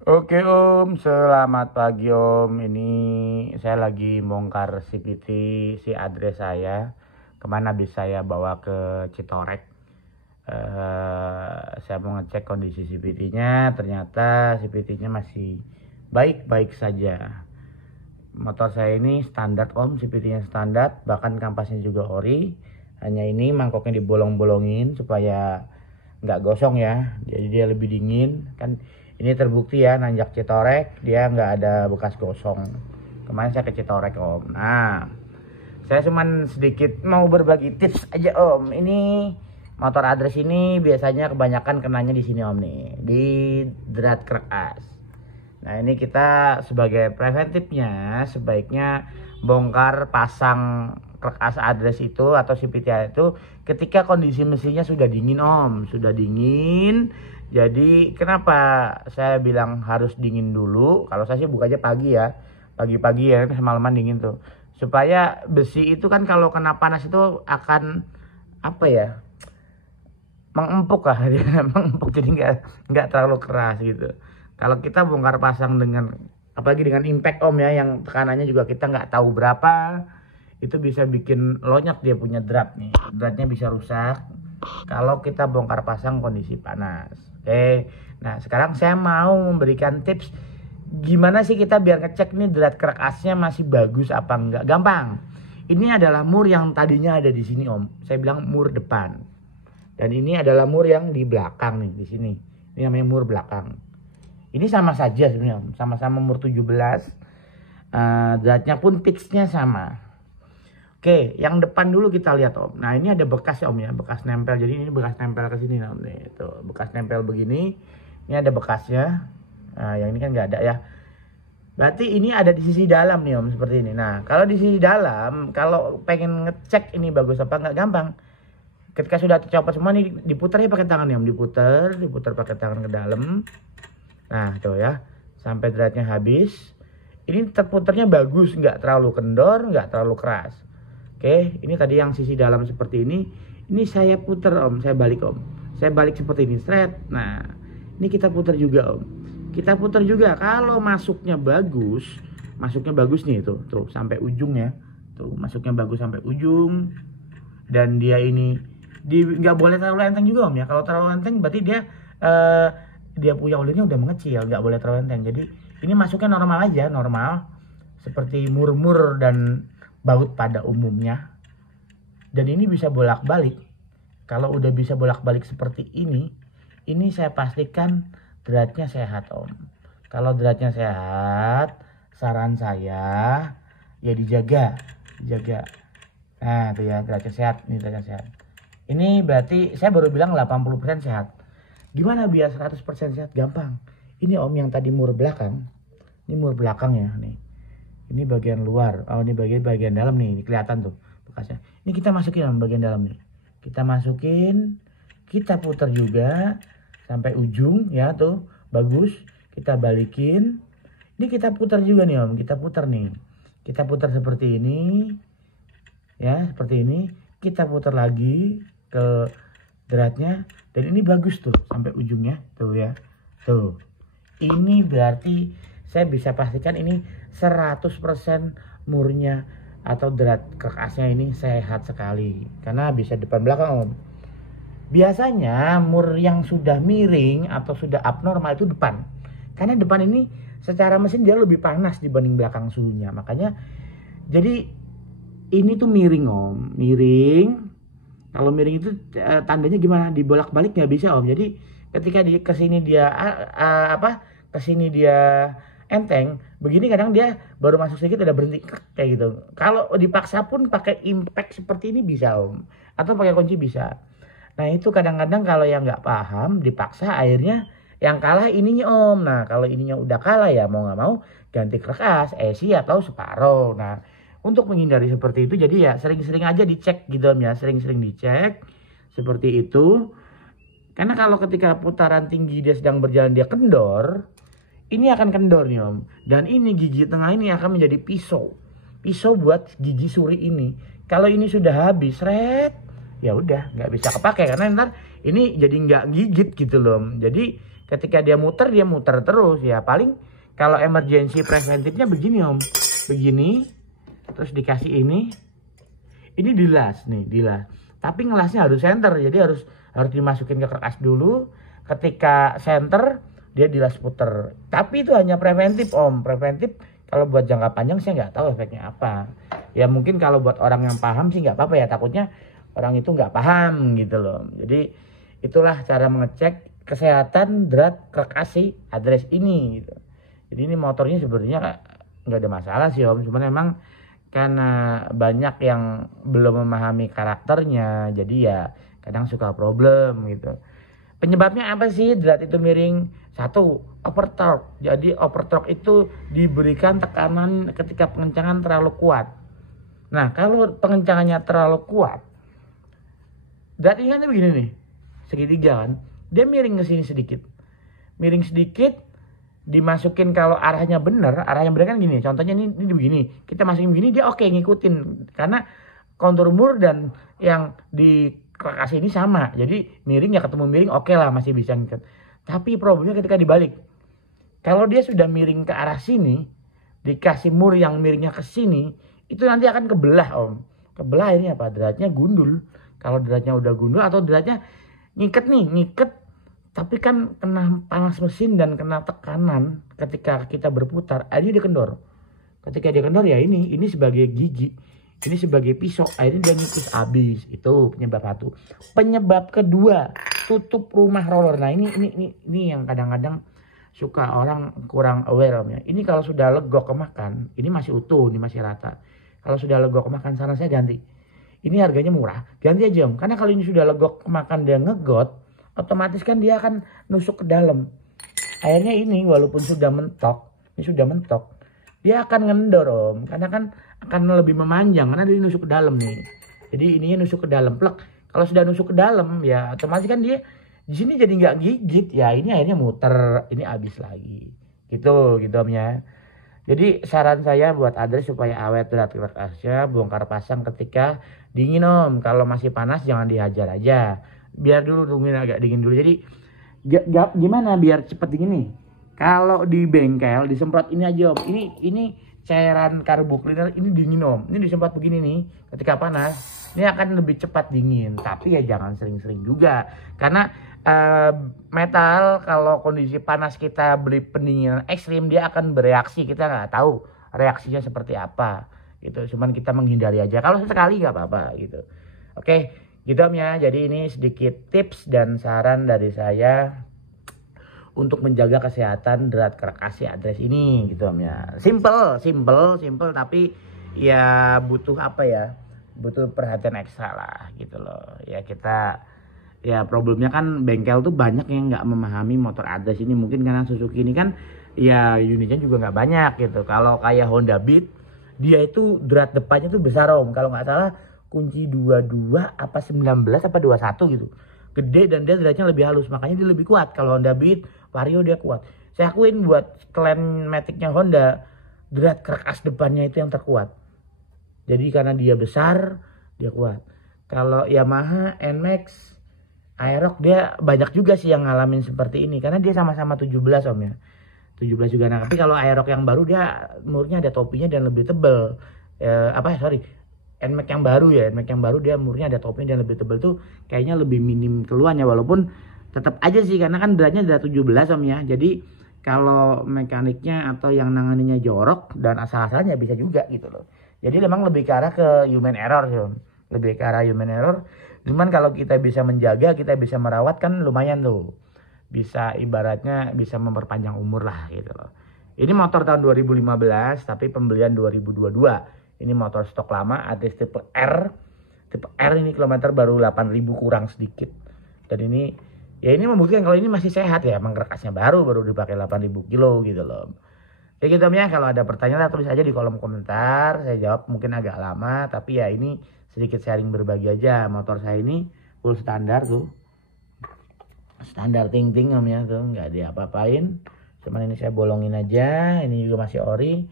Oke Om, selamat pagi Om. Ini saya lagi bongkar CPT si address saya. Kemana habis saya bawa ke Citorek. Saya mau ngecek kondisi CPT-nya. Ternyata CPT-nya masih baik-baik saja. Motor saya ini standar Om, CPT-nya standar. Bahkan kampasnya juga ori. Hanya ini mangkoknya dibolong-bolongin supaya nggak gosong ya, jadi dia lebih dingin kan. Ini terbukti ya, nanjak Citorek dia nggak ada bekas gosong. Kemarin saya ke Citorek Om. Nah, saya cuman sedikit mau berbagi tips aja Om. Ini motor address ini biasanya kebanyakan kenanya di sini Om nih, di drat krek as. Nah ini kita sebagai preventifnya sebaiknya bongkar pasang krek as address itu atau CPT itu ketika kondisi mesinnya sudah dingin Om, sudah dingin. Jadi kenapa saya bilang harus dingin dulu? Kalau saya sih buka aja pagi ya, pagi-pagi ya, semalaman dingin tuh. Supaya besi itu kan kalau kena panas itu akan apa ya? Mengempuk lah dia, mengempuk, jadi nggak terlalu keras gitu. Kalau kita bongkar pasang dengan apalagi dengan impact Om ya, yang tekanannya juga kita nggak tahu berapa, itu bisa bikin lonyak dia punya drat nih. Dratnya bisa rusak kalau kita bongkar pasang kondisi panas. Oke. Nah, sekarang saya mau memberikan tips gimana sih kita biar ngecek nih drat krek asnya masih bagus apa enggak. Gampang. Ini adalah mur yang tadinya ada di sini Om. Saya bilang mur depan. Dan ini adalah mur yang di belakang nih, di sini. Ini namanya mur belakang. Ini sama saja sebenarnya, sama-sama mur 17. Dratnya pun pitchnya sama. Oke, yang depan dulu kita lihat Om. Nah ini ada bekas ya Om ya, bekas nempel. Jadi ini bekas nempel ke sini Om. Nih, tuh, bekas nempel begini. Ini ada bekasnya. Nah yang ini kan nggak ada ya. Berarti ini ada di sisi dalam nih Om, seperti ini. Nah kalau di sisi dalam, kalau pengen ngecek ini bagus apa nggak, gampang. Ketika sudah tercopot semua nih, diputar ya pakai tangan ya Om, diputar pakai tangan ke dalam. Nah tuh ya, sampai dratnya habis. Ini terputarnya bagus, nggak terlalu kendor, nggak terlalu keras. Oke, ini tadi yang sisi dalam seperti ini. Ini saya putar Om, saya balik Om. Saya balik seperti ini, straight. Nah, ini kita putar juga Om. Kita putar juga, kalau masuknya bagus nih tuh sampai ujung ya. Tuh, masuknya bagus sampai ujung. Dan dia ini nggak boleh terlalu enteng juga Om ya. Kalau terlalu enteng berarti dia punya ulirnya udah mengecil, nggak boleh terlalu enteng. Jadi ini masuknya normal aja, normal seperti mur-mur dan baut pada umumnya. Dan ini bisa bolak-balik. Kalau udah bisa bolak-balik seperti ini saya pastikan dratnya sehat Om. Kalau dratnya sehat, saran saya ya dijaga. Nah tuh ya, dratnya sehat, ini dratnya sehat. Ini berarti saya baru bilang 80% sehat. Gimana biar 100% sehat? Gampang. Ini Om yang tadi mur belakang. Ini mur belakang ya nih. Ini bagian luar. Oh ini bagian dalam nih. Ini kelihatan tuh bekasnya. Ini kita masukin Om bagian dalam nih. Kita masukin. Kita putar juga sampai ujung ya tuh. Bagus. Kita balikin. Ini kita putar juga nih Om. Kita putar nih. Kita putar seperti ini. Ya seperti ini. Kita putar lagi ke dratnya, dan ini bagus tuh sampai ujungnya tuh ya. Tuh. Ini berarti saya bisa pastikan ini 100% murnya atau drat krek asnya ini sehat sekali. Karena bisa depan belakang Om. Biasanya mur yang sudah miring atau sudah abnormal itu depan. Karena depan ini secara mesin dia lebih panas dibanding belakang suhunya. Makanya jadi ini tuh miring Om, miring. Kalau miring itu tandanya gimana? Dibolak-balik nggak bisa Om. Jadi ketika di kesini dia kesini dia enteng, begini kadang dia baru masuk sedikit udah berhenti kayak gitu. Kalau dipaksa pun pakai impact seperti ini bisa Om, atau pakai kunci bisa. Nah itu kadang-kadang kalau yang nggak paham dipaksa, akhirnya yang kalah ininya Om. Nah kalau ininya udah kalah ya mau nggak mau ganti krek as, esi atau separuh. Nah untuk menghindari seperti itu, jadi ya sering-sering aja dicek gitu Om ya, sering-sering dicek seperti itu. Karena kalau ketika putaran tinggi dia sedang berjalan dia kendor, ini akan kendor nih Om. Dan ini gigi tengah ini akan menjadi pisau. Pisau buat gigi suri ini. Kalau ini sudah habis, ya udah nggak bisa kepake karena ntar ini jadi nggak gigit gitu loh Om. Jadi Ketika dia muter terus ya. Paling kalau emergency preventifnya begini om, begini, terus dikasih ini dilas nih, dilas. Tapi ngelasnya harus center, jadi harus dimasukin ke kerkas dulu. Ketika center dia dilas puter. Tapi itu hanya preventif om, preventif. Kalau buat jangka panjang saya nggak tahu efeknya apa. Ya mungkin kalau buat orang yang paham sih nggak apa-apa ya, takutnya orang itu nggak paham gitu loh. Jadi itulah cara mengecek kesehatan drat kerkas address ini gitu. Jadi ini motornya sebenarnya nggak ada masalah sih om, cuman emang karena banyak yang belum memahami karakternya, jadi ya kadang suka problem gitu. Penyebabnya apa sih drat itu miring? Satu, overtorque. Jadi overtorque itu diberikan tekanan ketika pengencangan terlalu kuat. Nah kalau pengencangannya terlalu kuat, drat ini kan begini nih, segitiga kan, dia miring ke sini sedikit, miring sedikit, dimasukin kalau arahnya benar kan gini. Contohnya ini begini, kita masukin begini dia oke ngikutin karena kontur mur dan yang di kerkas ini sama. Jadi miring ya ketemu miring oke lah masih bisa ngikat. Tapi problemnya ketika dibalik. Kalau dia sudah miring ke arah sini, dikasih mur yang miringnya ke sini, itu nanti akan kebelah om. Kebelah ini apa? Dratnya gundul. Kalau dratnya udah gundul atau dratnya ngiket tapi kan kena panas mesin dan kena tekanan ketika kita berputar, akhirnya dia kendor. Ketika dia kendor ya ini sebagai gigi, ini sebagai pisau, akhirnya dia ngikut habis. Itu penyebab satu. Penyebab kedua, tutup rumah roller. Nah ini yang kadang-kadang suka orang kurang aware om ya. Ini kalau sudah legok kemakan, ini masih utuh, ini masih rata. Kalau sudah legok kemakan sana saya ganti. Ini harganya murah, ganti aja om. Karena kalau ini sudah legok kemakan dia ngegot, otomatis kan dia akan nusuk ke dalam. Akhirnya ini walaupun sudah mentok, dia akan ngendor om. Karena kan akan lebih memanjang karena dia nusuk ke dalam nih. Jadi ininya nusuk ke dalam, plek. Kalau sudah nusuk ke dalam ya otomatis kan dia di sini jadi nggak gigit ya. Ini akhirnya muter, ini habis lagi. Gitu om ya. Jadi saran saya buat address supaya awet drat kerkasnya, bongkar pasang ketika dingin om. Kalau masih panas jangan dihajar aja. Biar dulu tungguin agak dingin dulu. Jadi gimana biar cepet dingin nih? Kalau di bengkel disemprot ini aja om. Ini cairan carbo cleaner ini dingin om. Ini disemprot begini nih. Ketika panas ini akan lebih cepat dingin. Tapi ya jangan sering-sering juga. Karena metal kalau kondisi panas kita beli pendinginan ekstrim dia akan bereaksi. Kita nggak tahu reaksinya seperti apa. Gitu. Cuman kita menghindari aja. Kalau sekali nggak apa-apa gitu. Oke. Gitu om ya, jadi ini sedikit tips dan saran dari saya untuk menjaga kesehatan drat kerkas address ini gitu om ya. Simple tapi ya butuh apa ya, butuh perhatian ekstra lah gitu loh. Ya kita ya problemnya kan bengkel tuh banyak yang nggak memahami motor address ini. Mungkin karena Suzuki ini kan ya unitnya juga nggak banyak gitu. Kalau kayak Honda Beat dia itu drat depannya tuh besar om, kalau nggak salah kunci 22 apa 19 apa 21 gitu. Gede dan dia dratnya lebih halus, makanya dia lebih kuat. Kalau Honda Beat, Vario dia kuat. Saya akuin buat klan Matic-nya Honda, drat kerkas depannya itu yang terkuat. Jadi karena dia besar, dia kuat. Kalau Yamaha, NMAX, Aerox dia banyak juga sih yang ngalamin seperti ini. Karena dia sama-sama 17 om ya. 17 juga. Nah tapi kalau Aerox yang baru dia murnya ada topinya dan lebih tebel. NMAX yang baru ya, NMAX yang baru dia murnya ada topinya dan lebih tebal tuh kayaknya lebih minim keluarnya, walaupun tetap aja sih karena kan dratnya ada 17 om ya. Jadi kalau mekaniknya atau yang nanganinya jorok dan asal-asalnya bisa juga gitu loh. Jadi memang lebih ke arah ke human error sih om. Lebih ke arah human error. Cuman kalau kita bisa menjaga, kita bisa merawat kan lumayan tuh. Bisa ibaratnya bisa memperpanjang umur lah gitu loh. Ini motor tahun 2015 tapi pembelian 2022. Ini motor stok lama, address tipe R. Tipe R ini kilometer baru 8.000 kurang sedikit. Dan ini, ya ini membuktikan kalau ini masih sehat ya. Emang kerkasnya baru dipakai 8.000 kilo gitu loh. Ya gitu om ya, kalau ada pertanyaan tulis aja di kolom komentar. Saya jawab mungkin agak lama, tapi ya ini sedikit sharing berbagi aja. Motor saya ini full standar tuh. Standar ting-ting om ya tuh, nggak diapa-apain. Cuman ini saya bolongin aja, ini juga masih ori.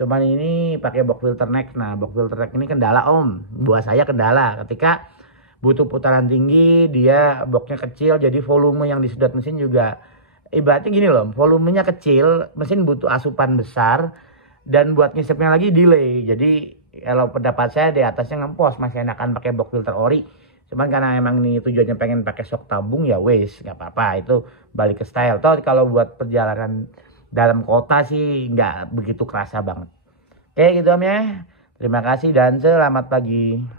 Cuman ini pakai box filter neck. Nah box filter neck ini kendala om, buat saya kendala ketika butuh putaran tinggi, dia boxnya kecil jadi volume yang disedot mesin juga ibaratnya gini loh, volumenya kecil, mesin butuh asupan besar, dan buat ngisepnya lagi delay. Jadi kalau pendapat saya di atasnya ngempos, masih enakan pakai box filter ori. Cuman karena emang ini tujuannya pengen pakai shock tabung ya wes, nggak apa-apa, itu balik ke style. Toh kalau buat perjalanan dalam kota sih nggak begitu kerasa banget. Oke gitu Om ya. Terima kasih dan selamat pagi.